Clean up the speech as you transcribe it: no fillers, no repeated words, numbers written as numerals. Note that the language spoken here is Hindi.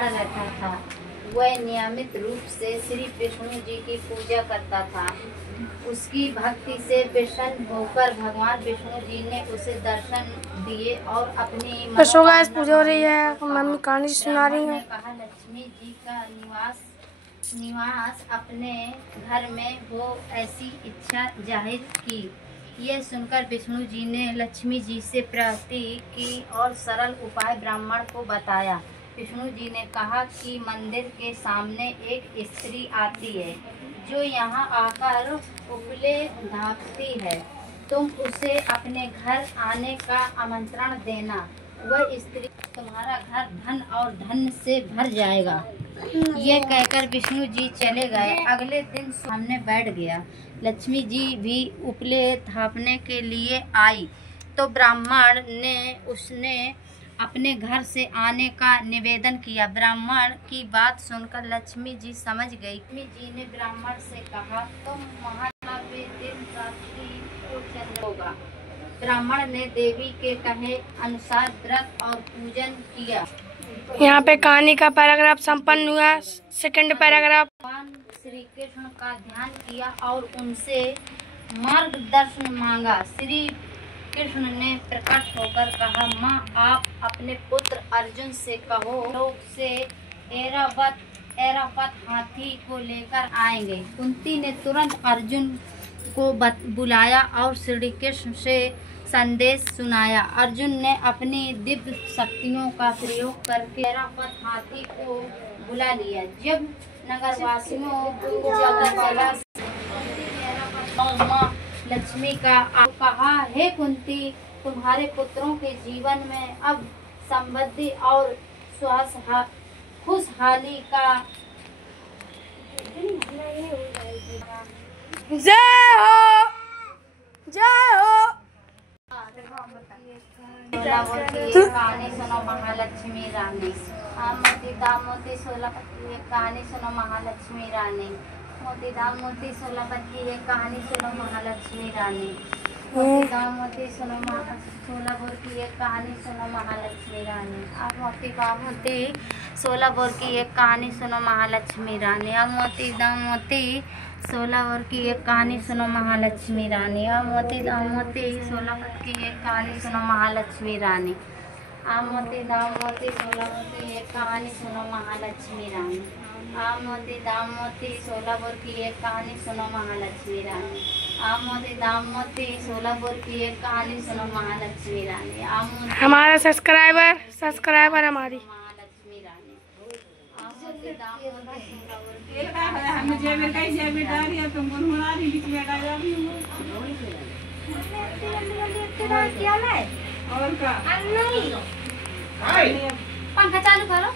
रहता था। वह नियमित रूप से श्री विष्णु जी की पूजा करता था। उसकी भक्ति से प्रसन्न होकर भगवान विष्णु जी ने उसे दर्शन दिए और अपनी पूजा हो रही है। मम्मी कहानी सुना रही है। कहा लक्ष्मी जी का निवास अपने घर में हो, ऐसी इच्छा जाहिर की। यह सुनकर विष्णु जी ने लक्ष्मी जी से प्रार्थना की और सरल उपाय ब्राह्मण को बताया। विष्णु जी ने कहा कि मंदिर के सामने एक स्त्री आती है जो यहाँ आकर उपले ढांकती है। तुम उसे अपने घर आने का आमंत्रण देना। वह स्त्री तुम्हारा घर धन और धन से भर जाएगा। यह कहकर विष्णु जी चले गए। अगले दिन सामने बैठ गया। लक्ष्मी जी भी उपले थापने के लिए आई तो ब्राह्मण ने उसने अपने घर से आने का निवेदन किया। ब्राह्मण की बात सुनकर लक्ष्मी जी समझ गई। लक्ष्मी जी ने ब्राह्मण से कहा, तुम महानवे दिन रात्रि को चंद्र होगा। ब्राह्मण ने देवी के कहे अनुसार व्रत और पूजन किया। यहाँ पे कहानी का पैराग्राफ संपन्न हुआ। Second paragraph. भगवान श्री कृष्ण का ध्यान किया और उनसे मार्गदर्शन मांगा। श्री कृष्ण ने प्रकट होकर कहा, माँ आप अपने पुत्र अर्जुन से कहो लोग से ऐरावत हाथी को लेकर आएंगे। कुंती ने तुरंत अर्जुन को बुलाया और श्री कृष्ण से संदेश सुनाया। अर्जुन ने अपनी दिव्य शक्तियों का प्रयोग करके ऐरावत हाथी को बुला लिया। जब नगरवासियों को पता चला माँ लक्ष्मी का कहा, हे कुंती तुम्हारे पुत्रों के जीवन में अब समृद्धि और खुशहाली का जय हो जय हो। कहानी सुनो महालक्ष्मी रानी। मोती दाम मोती 16 पत्ती एक कहानी सुनो महालक्ष्मी रानी। मोती दाम मोती 16 पत्ती एक कहानी सुनो महालक्ष्मी रानी। मोती दाम मोती 16 बोर की एक कहानी सुनो महालक्ष्मी रानी। अब मोती दाम मोती 16 बोर की एक कहानी सुनो महालक्ष्मी रानी। अब मोती दाम मोती 16 बोर की एक कहानी सुनो महालक्ष्मी रानी। अब मोती दाम मोती 16 बोर की एक कहानी सुनो महालक्ष्मी रानी। अब मोती दाम मोती 16 बोर की एक कहानी सुनो महालक्ष्मी रानी। आम मोती दाम मोती 16 बोर की एक कहानी सुनो महालक्ष्मी रानी। आम मोती दाम मोती 16 बोर की एक कहानी सुनो महालक्ष्मी रानी। हमारा सब्सक्राइबर हमारी महालक्ष्मी रानी। आम मोती दाम मोती 16 बोर की पंखा चालू करो।